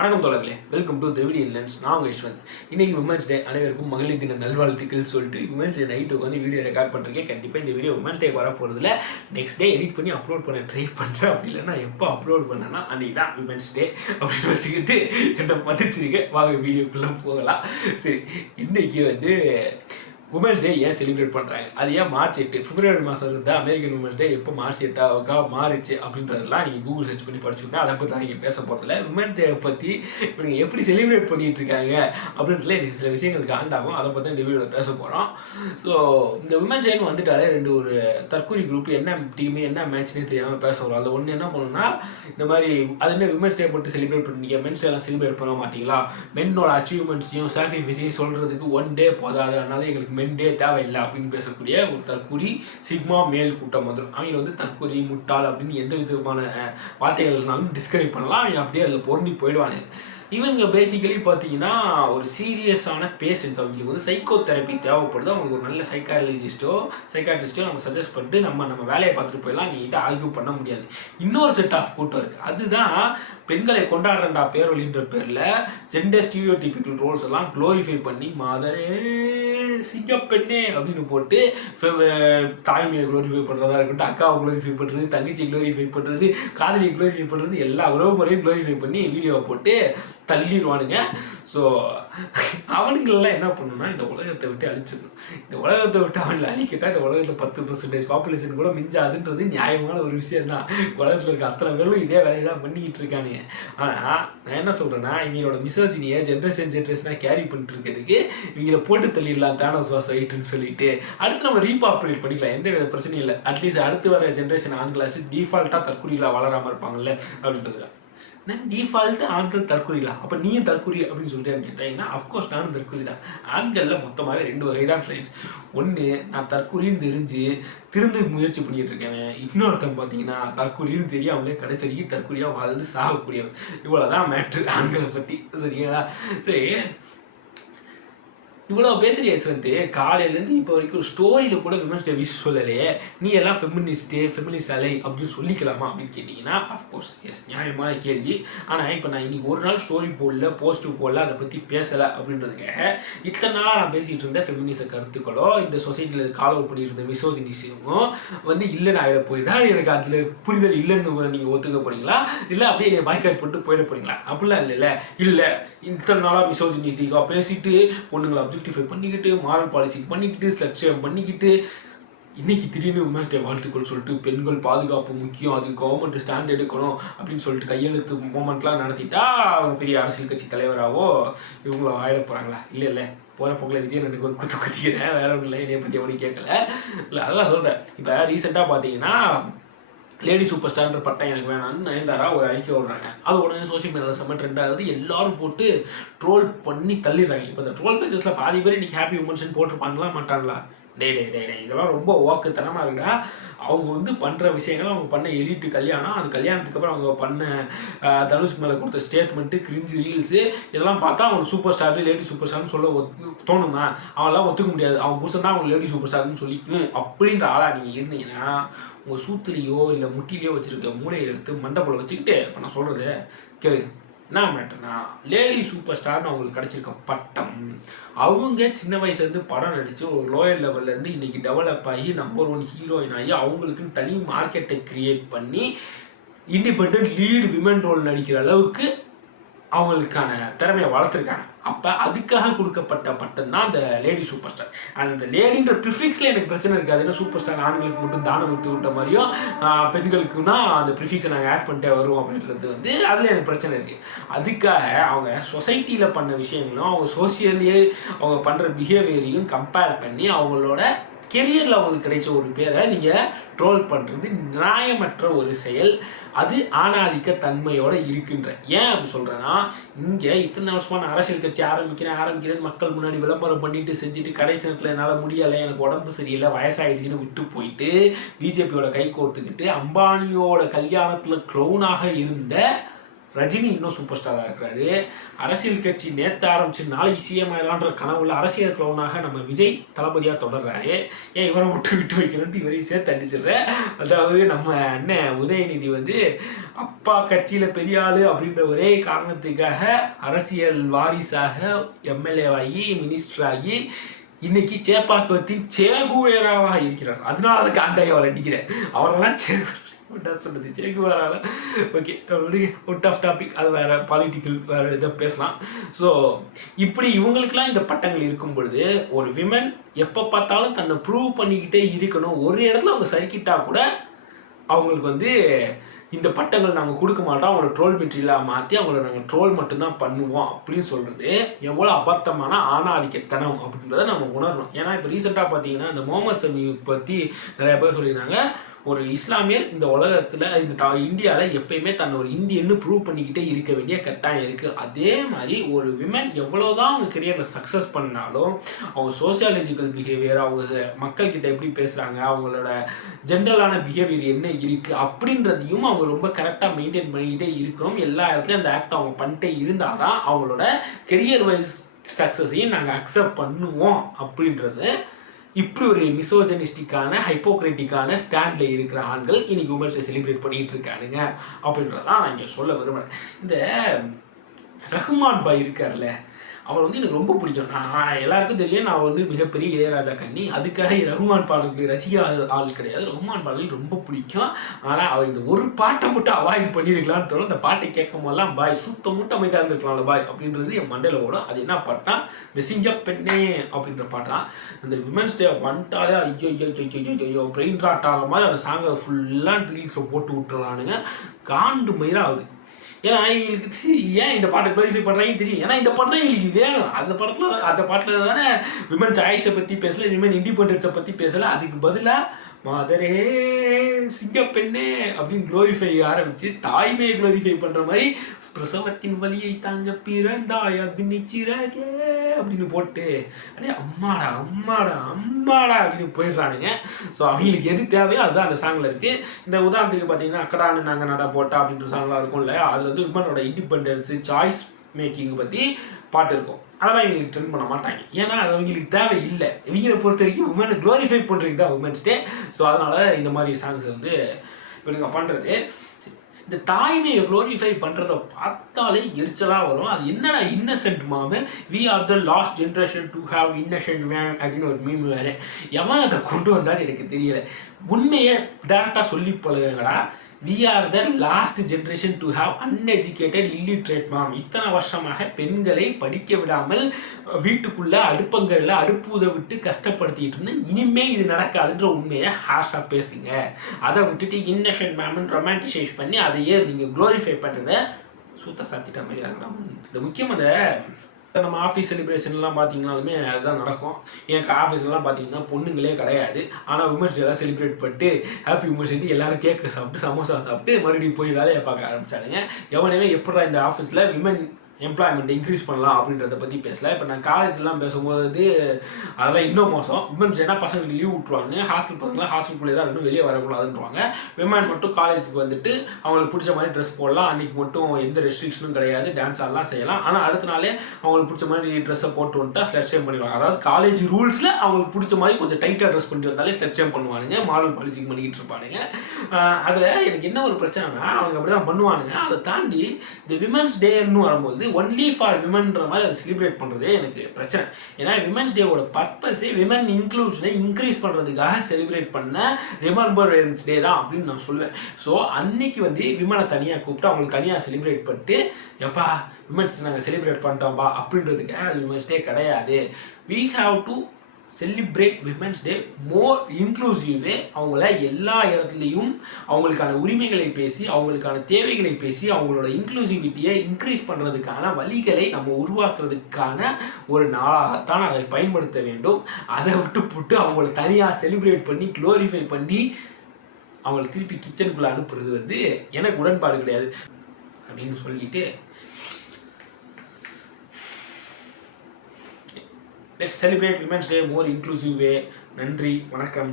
வணக்கம் தோழர்களே, welcome to Dravidian lens. நான் உங்கள் யஷ்வந்த். இன்னைக்கு விமன்ஸ் டே, அனைவருக்கும் மகளிர் தின நல்வாழ்த்துக்கள் சொல்லிட்டு விமன்ஸ் டே நைட்டு உட்காந்து வீடியோ ரெக்கார்ட் பண்ணுறேன். கண்டிப்பாக இந்த வீடியோ விமன்ஸ் டே வர போகிறதுல நெக்ஸ்ட் டே எடிட் பண்ணி அப்லோட் பண்ண ட்ரை பண்ணுறேன். அப்படி இல்லைன்னா எப்போ அப்லோட் பண்ணேன்னா அன்றைக்கி தான் விமன்ஸ் டே அப்படின்னு வச்சுக்கிட்டு என்னை மன்னிச்சிருக்க. வாங்க வீடியோக்குள்ளே போகலாம். சரி, இன்றைக்கி உமன்ஸ் டே ஏன் செலிப்ரேட் பண்ணுறாங்க, அது ஏன் மார்ச் 8 பிப்ரவரி மாதம் இருந்தால் அமெரிக்கன் உமன்ஸ் டே எப்போ மார்ச் 8 மாறிச்சு அப்படின்றதெல்லாம் நீங்கள் கூகுள் சர்ச் பண்ணி படிச்சுக்கிட்டா அதை பற்றி தான் நீங்கள் பேச போகிறதில்ல. உமன்ஸ் டே பற்றி இப்போ நீங்கள் எப்படி செலிப்ரேட் பண்ணிகிட்டு இருக்காங்க அப்படின்றதுல எனக்கு சில விஷயங்கள் காண்டாகும். அதை பற்றி இந்த வீடியோவில் பேச போகிறோம். ஸோ இந்த உமன்ஸ் டேன்னு வந்துட்டாலே ஒரு தற்கொலை குரூப் என்ன டீமு என்ன மேட்ச்னே தெரியாமல் பேச வரும். அது ஒன்று என்ன பண்ணணும்னா, இந்த மாதிரி அது என்ன விமன்ஸ் டே போட்டு செலிப்ரேட் பண்ணுறீங்க, மென்ஸ் டேலாம் செலிப்ரேட் பண்ண மாட்டீங்களா, மென்னோட அச்சீவ்மெண்ட்ஸையும் சாக்ரிஃபைஸையும் சொல்கிறதுக்கு ஒன் டே போதாது, அதனால எங்களுக்கு மென்டே தேவையில்லை அப்படின்னு பேசக்கூடிய ஒரு தற்கூரி சிக்மா மேல் கூட்டம் வந்துடும். அவங்க தற்கூரி முட்டாள் அப்படின்னு எந்த விதமான வார்த்தைகள் இருந்தாலும் டிஸ்கரைப் பண்ணலாம். அவங்க அப்படியே அதில் பொருந்தி போயிடுவாங்க. இவங்க பேசிக்கலி பார்த்தீங்கன்னா ஒரு சீரியஸான பேஷண்ட்ஸ். அவங்களுக்கு சைக்கோ தெரப்பி தேவைப்படுது. அவங்களுக்கு ஒரு நல்ல சைக்காட்ரிஸ்ட்டோ நம்ம சஜஸ்ட் பண்ணிட்டு நம்ம வேலையை பார்த்துட்டு போயிடலாம். நீங்கிட்ட ஆர்கியூ பண்ண முடியாது. இன்னொரு செட் ஆஃப் கூட்டம் இருக்குது. அதுதான் பெண்களை கொண்டாடுறா பேரொழின்ற பேரில் ஜெண்டர் ஸ்டீரியோடிபிக்கல் ரோல்ஸ் எல்லாம் க்ளோரிஃபை பண்ணி மாதரே சிங்கப்பெண்ணே அப்படின்னு போட்டு தாய்மையை க்ளோரிஃபை பண்ணுறதா இருக்கட்டும், அக்காவை க்ளோரிஃபை பண்ணுறது, தங்கச்சியை க்ளோரிஃபை பண்ணுறது, காதலியை க்ளோரிஃபை பண்ணுறது, எல்லா உறவு முறையும் க்ளோரிஃபை பண்ணி வீடியோவை போட்டு தள்ளிடுவானுங்க. ஸோ அவனுங்களெல்லாம் என்ன பண்ணணும்னா, இந்த உலகத்தை விட்டு அழிச்சிடணும். இந்த உலகத்தை விட்டு அவங்களை அழிக்கிட்டால் இந்த உலகத்தில் 10% பாப்புலேஷன் கூட மிஞ்சாதுன்றது நியாயமான ஒரு விஷயம் தான். உலகத்தில் இருக்க அத்தனை பேரும் இதே வேலையை தான் பண்ணிக்கிட்டு இருக்கானுங்க. ஆனால் நான் என்ன சொல்கிறேன்னா, இவங்களோட மிசோஜினியை ஜென்ரேஷனாக கேரி பண்ணிட்டு இருக்கிறதுக்கு இவங்களை போட்டு தள்ளிடலாம் தானஸ் வாஸ் ரைட்டுன்னு சொல்லிட்டு அடுத்து நம்ம ரீபாப்புலேட் பண்ணிக்கலாம். எந்த வித பிரச்சனையும் இல்லை. அட்லீஸ்ட் அடுத்து வர ஜென்ரேஷன் ஆண்களாச்சு டிஃபால்ட்டாக தற்கொலைகளாக வளராமல் இருப்பாங்கல்ல அப்படின்றது தான். டிஃபால்ட்டு ஆண்கள் தற்கொலைகளா, அப்போ நீயும் தற்கொலை அப்படின்னு சொல்லிட்டு கேட்டீங்கன்னா, அஃப்கோர்ஸ் நானும் தற்கொலை தான். ஆண்களில் மொத்தமாகவே 2 வகை தான் ஃப்ரெண்ட்ஸ். ஒன்று, நான் தற்கொலைன்னு தெரிஞ்சு திரும்ப முயற்சி பண்ணிட்டு இருக்கேன். இன்னொருத்தன் பார்த்தீங்கன்னா தற்கொலைன்னு தெரியாமலே கடைசி வரைக்கும் தற்கொலையாக வாழ்ந்து சாகக்கூடியவன். இவ்வளோதான் மேட்ரு ஆண்களை பற்றி. சரிங்களா? சரி, இவ்வளோ பேசுகிற யஷ்வந்த், காலையிலேருந்து இப்போ வரைக்கும் ஒரு ஸ்டோரியில் கூட விமன்ஸ் டே விஷ் சொல்லலையே, நீ எல்லாம் ஃபெமினிஸ்ட் அலை அப்படின்னு சொல்லிக்கலாமா அப்படின்னு கேட்டிங்கன்னா, அஃப்கோர்ஸ் எஸ், நியாயமான கேள்வி. ஆனால் இப்போ நான் இன்னைக்கு ஒரு நாள் ஸ்டோரி போடல, போஸ்ட்டு போடல, அதை பற்றி பேசலை அப்படின்றதுக்காக இத்தனை நாளாக நான் பேசிகிட்டு இருந்த ஃபெமினிச கருத்துக்களோ இந்த சொசைட்டியில் ஃபாலோ பண்ணிட்டு இருந்த மிசோஜினிசமும் இல்லைன்னு ஆகிட போய் தான் எனக்கு அதில் புரிதல் இல்லைன்னு நீங்கள் ஒத்துக்க போகிறீங்களா, இல்லை அப்படியே என்னை பாய்காட் பண்ணிட்டு போயிட போகிறீங்களா? அப்படிலாம் இல்லை இத்தனை நாளாக மிசோஜினிட்டிக்காக பேசிட்டு பொண்ணுங்களை அப்ஜெக்டிஃபை பண்ணிக்கிட்டு மாரல் பாலிசி பண்ணிக்கிட்டு ஸ்லட்சியம் பண்ணிக்கிட்டு இன்னைக்கு திடீர்னு உமன்ஸ் டே வாழ்த்துக்கள் சொல்லிட்டு பெண்கள் பாதுகாப்பு முக்கியம், அது கவர்மெண்ட் ஸ்டாண்ட் எடுக்கணும் அப்படின்னு சொல்லிட்டு கையெழுத்து மூமெண்ட்லாம் நடத்திட்டா அவங்க பெரிய அரசியல் கட்சி தலைவராகவோ இவங்கள ஆயிட போகிறாங்களா? இல்லை போகிற போக்கில் விஜய் எனக்கு ஒரு குத்திக்கிறேன், வேற ஒன்றும் இல்லை, என்னைய பற்றி அவனுக்கு கேட்கல. இல்லை, அதான் சொல்கிறேன். இப்போ ரீசெண்டாக பார்த்தீங்கன்னா லேடி சூப்பர் ஸ்டார்ன்ற பட்டம் எனக்கு வேணாம்னு நயன்தாரா ஒரு அறிக்கை விடுறாங்க. அது உடனே சோஷியல் மீடியாவில் செம்ம ட்ரெண்ட் ஆகுது. எல்லாரும் போட்டு ட்ரோல் பண்ணி தள்ளிடுறாங்க. இப்போ இந்த ட்ரோல் பேஜஸில் பாதி பேர் இன்றைக்கி ஹாப்பி உமன்ஸ்ன்னு போட்டு பண்ணலாம் மாட்டாங்களா? டே இதெல்லாம் ரொம்ப ஓக்குத்தனமாக இருக்குடா. அவங்க பண்ணுற விஷயங்கள், அவங்க பண்ண எலிட்டு கல்யாணம், அந்த கல்யாணத்துக்கு அப்புறம் அவங்க பண்ண தனுஷ்க்கு மேலே கொடுத்த ஸ்டேட்மெண்ட்டு, கிரிஞ்சு ரீல்ஸு, இதெல்லாம் பார்த்தா அவங்க சூப்பர் ஸ்டார் லேடி சூப்பர் ஸ்டார்னு சொல்ல தோணுமா? அவங்களாம் ஒத்துக்க முடியாது. அவங்க புருஷன் தான் அவங்க லேடி சூப்பர் ஸ்டார்னு சொல்லிக்கணும் அப்படின்ற ஆளாக நீங்கள் இருந்தீங்கன்னா, உங்கள் சூத்துலேயோ இல்லை முட்டிலையோ வச்சுருக்க மூளையை எடுத்து மண்டபத்தில் வச்சுக்கிட்டு இப்போ நான் சொல்கிறது கேளுங்க. என்ன மேட்டர்னா, லேடி சூப்பர் ஸ்டார்னு அவங்களுக்கு கிடச்சிருக்க பட்டம், அவங்க சின்ன வயசுலேருந்து படம் நடித்து ஒரு லோயர் லெவல்லேருந்து இன்றைக்கி டெவலப் ஆகி நம்பர் 1 ஹீரோயின் ஆகி அவங்களுக்குன்னு தனி மார்க்கெட்டை க்ரியேட் பண்ணி இண்டிபெண்ட் லீடு விமன் ரோல் நடிக்கிற அளவுக்கு அவங்களுக்கான திறமையை வளர்த்துருக்காங்க. அப்போ அதுக்காக கொடுக்கப்பட்ட பட்டம் தான் அந்த லேடி சூப்பர் ஸ்டார். அண்ட் இந்த லேடின்ற ப்ரிஃபிக்ஸில் எனக்கு பிரச்சனை இருக்காது. ஏன்னா சூப்பர் ஸ்டார் ஆண்களுக்கு மட்டும் தானம் விட்டு விட்ட மாதிரியும் பெண்களுக்குன்னா அந்த ப்ரிஃபிக்ஸை நாங்கள் ஆட் பண்ணிட்டே வருவோம் அப்படின்றது அதில் எனக்கு பிரச்சனை இருக்குது. அதுக்காக அவங்க சொசைட்டியில் பண்ண விஷயங்களும் அவங்க சோசியலியே அவங்க பண்ணுற பிஹேவியரையும் கம்பேர் பண்ணி அவங்களோட கெரியரில் அவங்களுக்கு கிடைச்ச ஒரு பேரை நீங்கள் ட்ரோல் பண்ணுறது நியாயமற்ற ஒரு செயல். அது ஆணாதிக்க தன்மையோடு இருக்கின்ற. ஏன் அப்படி சொல்கிறேன்னா, இங்கே இத்தனை வருஷமான அரசியல் கட்சி ஆரம்பிக்கிறேன் மக்கள் முன்னாடி விளம்பரம் பண்ணிட்டு செஞ்சுட்டு கடைசி நேரத்தில் என்னால் முடியலை, எனக்கு உடம்பு சரியில்லை, வயசாகிடுச்சின்னு விட்டு போயிட்டு பிஜேபியோட கை கோர்த்துக்கிட்டு அம்பானியோட கல்யாணத்தில் க்ளவுனாக இருந்த ரஜினி இன்னும் சூப்பர் ஸ்டாராக இருக்கிறாரு. அரசியல் கட்சி நேற்று ஆரம்பிச்சு நாளைக்கு சிஎம் ஆயிடலான்ற கனவுல அரசியல் கிளவுனாக நம்ம விஜய் தளபதியாக தொடர்றாரு. ஏன் இவரை மட்டும் விட்டு வைக்கணும்னு இவரையும் சேர்த்து அடிச்சிடுறேன். அதாவது நம்ம அண்ணன் உதயநிதி வந்து அப்பா கட்சியில் பெரிய ஆளு அப்படின்ற ஒரே காரணத்துக்காக அரசியல் வாரிசாக எம்எல்ஏவாகி மினிஸ்டர் ஆகி இன்னைக்கு சேப்பாக்கத்தின் சேகுவேராவாக இருக்கிறார். அதனால அதுக்கு ஆண்டாய் அவரை அடிக்கிறேன். அவரெல்லாம் சொல்றது சேகுவேரால. ஓகே, அவுட் ஆஃப் டாபிக், அது வேற பாலிட்டிக்கல் வேற இதை பேசலாம். ஸோ இப்படி இவங்களுக்குலாம் இந்த பட்டங்கள் இருக்கும் பொழுது ஒரு விமன் எப்போ பார்த்தாலும் தன்னை ப்ரூவ் பண்ணிக்கிட்டே இருக்கணும். ஒரு இடத்துல அவங்க சறுக்கிட்டா கூட அவங்களுக்கு வந்து இந்த பட்டங்கள் நாங்கள் கொடுக்க மாட்டோம், அவங்களோட ட்ரோல் மெட்டீரியலாக மாற்றி அவங்கள நாங்கள் ட்ரோல் மட்டும்தான் பண்ணுவோம் அப்படின்னு சொல்கிறது எவ்வளோ அபத்தமான ஆணாதிக்கத்தனம் அப்படின்றத நம்ம உணரணும். ஏன்னா இப்போ ரீசெண்டாக பார்த்தீங்கன்னா இந்த முகமது ஷமி பற்றி நிறைய பேர் சொல்லியிருந்தாங்க. ஒரு இஸ்லாமியர் இந்த உலகத்தில் இந்த இந்தியாவில் எப்பயுமே தன்னை ஒரு இந்தியன்னு ப்ரூவ் பண்ணிக்கிட்டே இருக்க வேண்டிய கட்டாயம் இருக்குது. அதே மாதிரி ஒரு விமன் எவ்வளோதான் அவங்க கெரியரில் சக்ஸஸ் பண்ணாலும் அவங்க சோசியாலஜிக்கல் பிஹேவியர், அவங்க மக்கள்கிட்ட எப்படி பேசுகிறாங்க, அவங்களோட ஜென்ரலான பிஹேவியர் என்ன இருக்குது அப்படின்றதையும் அவங்க ரொம்ப கரெக்டாக மெயின்டைன் பண்ணிக்கிட்டே இருக்கணும். எல்லா இடத்துலையும் அந்த ஆக்ட் அவங்க பண்ணிட்டே இருந்தால் தான் அவங்களோட கெரியர் வைஸ் சக்ஸஸையும் நாங்கள் அக்செப்ட் பண்ணுவோம் அப்படின்றது. இப்படி ஒரு மிசோஜனிஸ்டிக்கான ஹைப்போக்ரட்டிக்கான ஸ்டாண்ட்ல இருக்கிற ஆண்கள் இன்னைக்கு உமன்ஸ் டே செலிப்ரேட் பண்ணிட்டு இருக்கானுங்க அப்படின்றதான் நான் இங்கே சொல்ல விரும்புகிறேன். இந்த ரஹ்மான் பாய் இருக்கார்ல, அவர் வந்து எனக்கு ரொம்ப பிடிக்கும். நான் எல்லாருக்கும் தெரியும், நான் வந்து மிகப்பெரிய இளையராஜா கண்ணி. அதுக்காக ரஹ்மான் பாடலுக்கு ரசிகாத ஆள் கிடையாது. ரஹ்மான் பாடல் ரொம்ப பிடிக்கும். ஆனால் அவர் இந்த ஒரு பாட்டை மட்டும் அவாய்ட் பண்ணியிருக்கலான்னு தோணும். இந்த பாட்டை கேட்கும் போதெல்லாம் பாய் சுத்தம் மட்டும் அமைதியாக இருந்திருக்கலாம்ல பாய் அப்படின்றது என் மண்டையில் ஓடும். அது என்ன பாட்டா, இந்த சிங்கப்பெண்ணே அப்படின்ற பாட்டான். இந்த விமன்ஸ் டே வந்துட்டாலே ஐயோ ஐயோ ஐயோ ஐயோ பிரெயின் ராட் ஆகிற மாதிரி அந்த சாங்கை ஃபுல்லாக ரீல்ஸை போட்டு விட்டுறானுங்க. காண்டு மயிராக ஆகுது. ஏன்னா இவங்களுக்கு ஏன் இந்த பாட்டை குவாலிஃபை பண்ணுறாங்கன்னு தெரியும். ஏன்னா இந்த பாட்டு தான் இவங்களுக்கு வேணும். அந்த பாட்டில் தானே விமன் சாய்ஸை பற்றி பேசலை, விமன் இண்டிபெண்டன்ஸை பற்றி பேசலை. அதுக்கு பதிலாக மாதரே சிங்கப்பெண்ணே அப்படின்னு குளோரிஃபை ஆரம்பிச்சு தாய்மையை குளோரிஃபை பண்ணுற மாதிரி பிரசவத்தின் வலியை தாங்க பிறந்தாய் அக்னிச்சிறகே அப்படின்னு போட்டு அப்படியே அம்மாடா அம்மாடா அம்மாடா அப்படின்னு போயிடுறானுங்க. ஸோ அவங்களுக்கு எது தேவையோ அதுதான் அந்த சாங்கில் இருக்குது. இந்த உதாரணத்துக்கு பார்த்தீங்கன்னா அக்கடான்னு நாங்கள் நடா போட்டா அப்படின்ற சாங்லாம் இருக்கும் இல்லையா, அதில் வந்து விமனோட இண்டிபெண்டன்ஸு சாய்ஸ் மேக்கிங் பற்றி பாட்டு இருக்கும். அதெல்லாம் இவங்களுக்கு ட்ரெண்ட் பண்ண மாட்டாங்க. ஏன்னா அது அவங்களுக்கு தேவை இல்லை. இவங்களை பொறுத்த வரைக்கும் உமனை க்ளோரிஃபை பண்ணுறதுக்கு தான் உமன்ஸ் டே. ஸோ அதனால் இந்த மாதிரி சாங்ஸ் வந்து இவனுங்க பண்ணுறது. இந்த தாய்மையை க்ளோரிஃபை பண்ணுறத பார்த்தாலே எரிச்சலாக வரும். அது என்னடா இன்னசென்ட் மாமு, we are the last generation to have innocent men அப்படின்னு ஒரு மீம் வேறு. எவன் அதை கொண்டு வந்தாலும் எனக்கு தெரியலை. உண்மையை டேரெக்டாக சொல்லி பழகுங்கடா. We are the last generation to have uneducated illiterate ma'am. இத்தனை வருஷமாக பெண்களை படிக்க விடாமல் வீட்டுக்குள்ளே அடுப்பங்களில் அடுப்பூத விட்டு கஷ்டப்படுத்திட்டு இருந்தேன். இனிமே இது நடக்காதுன்ற உண்மையை ஹாஷாக பேசுங்க. அதை விட்டுட்டு இன்னசென்ட் மேம்னு ரொமான்டிசைஸ் பண்ணி அதையே நீங்கள் க்ளோரிஃபை பண்ணுறத சுத்த சாத்திட்ட மாதிரி இருக்கலாம். இந்த முக்கியமாக நம்ம ஆஃபீஸ் செலிப்ரேஷன்லாம் பார்த்தீங்கன்னாலுமே அதுதான் நடக்கும். என் ஆஃபீஸ்லாம் பார்த்தீங்கன்னா பொண்ணுங்களே கிடையாது. ஆனால் விமன்ஸ் டேலாம் செலிப்ரேட் பண்ணிட்டு ஹாப்பி விமன்ஸ் டே எல்லாரும் கேக்கு சாப்பிட்டு சமோசா சாப்பிட்டு மறுபடியும் போய் வேலையை பார்க்க ஆரம்பிச்சானுங்க. எவனவே எப்படா இந்த ஆஃபீஸில் விமன் எம்ப்ளாய்மெண்ட் இன்க்ரீஸ் பண்ணலாம் அப்படின்றத பற்றி பேசல. இப்போ நான் காலேஜ்லாம் பேசும்போது அதெல்லாம் இன்னும் மோசம். விமன்ஸ் டேனா பசங்களுக்கு லீவ் விட்ருவாங்க. ஹாஸ்டல் பசங்களாம் ஹாஸ்டலுக்குள்ளே தான் இன்னும் வெளியே வரக்கூடாதுன்றாங்க. விமன் மட்டும் காலேஜுக்கு வந்துட்டு அவங்களுக்கு பிடிச்ச மாதிரி ட்ரெஸ் போடலாம். அன்றைக்கி மட்டும் எந்த ரெஸ்ட்ரிக்ஷனும் கிடையாது. டான்ஸ் ஆடலாம் செய்யலாம். ஆனால் அடுத்த நாளே அவங்களுக்கு பிடிச்ச மாதிரி ட்ரெஸ்ஸை போட்டு வந்துட்டா ஸ்லட் ஷேம் பண்ணிடுவாங்க. அதாவது காலேஜ் ரூல்ஸில் அவங்களுக்கு பிடிச்ச மாதிரி கொஞ்சம் டைட்டாக ட்ரெஸ் பண்ணிட்டு வந்தாலே ஸ்லட் ஷேம் பண்ணுவானுங்க. மாடல் பாலிசிங் பண்ணிக்கிட்டு இருப்பானுங்க. அதில் எனக்கு என்ன ஒரு பிரச்சனைனா அவங்க அப்படி தான் பண்ணுவானுங்க. அதை தாண்டி இந்த விமன்ஸ் டேன்னு வரும்போது ஒன்லி ஃபார் விமன்ற மாதிரி அதை செலிப்ரேட் பண்ணுறதே எனக்கு பிரச்சனை. ஏன்னா விமன்ஸ் டேவோட பர்பஸே விமன் இன்க்ளூஷனை இன்க்ரீஸ் பண்ணுறதுக்காக செலிப்ரேட் பண்ண ரிமெம்பரன்ஸ் டே தான் அப்படின்னு நான் சொல்லுவேன். ஸோ அன்னைக்கு வந்து விமனை தனியாக கூப்பிட்டு அவங்களுக்கு தனியாக செலிப்ரேட் பண்ணிட்டு எப்பா விமன்ஸ் நாங்கள் செலிப்ரேட் பண்ணிட்டோம்பா அப்படின்றதுக்கு அது விமன்ஸ் டே கிடையாது. We have to celebrate women's day more இன்க்ளூசிவே. அவங்கள எல்லா இடத்துலையும் அவங்களுக்கான உரிமைகளை பேசி அவங்களுக்கான தேவைகளை பேசி அவங்களோட இன்க்ளூசிவிட்டியை இன்க்ரீஸ் பண்ணுறதுக்கான வழிகளை நம்ம உருவாக்குறதுக்கான ஒரு நாளாகத்தான் அதை பயன்படுத்த வேண்டும். அதை விட்டு போட்டு அவங்கள தனியாக செலிப்ரேட் பண்ணி க்ளோரிஃபை பண்ணி அவங்கள திருப்பி கிச்சனுக்குள்ளே அனுப்புறது வந்து எனக்கு உடன்பாடு கிடையாது அப்படின்னு சொல்லிட்டு let's celebrate Women's Day more inclusive way. நன்றி, வணக்கம்.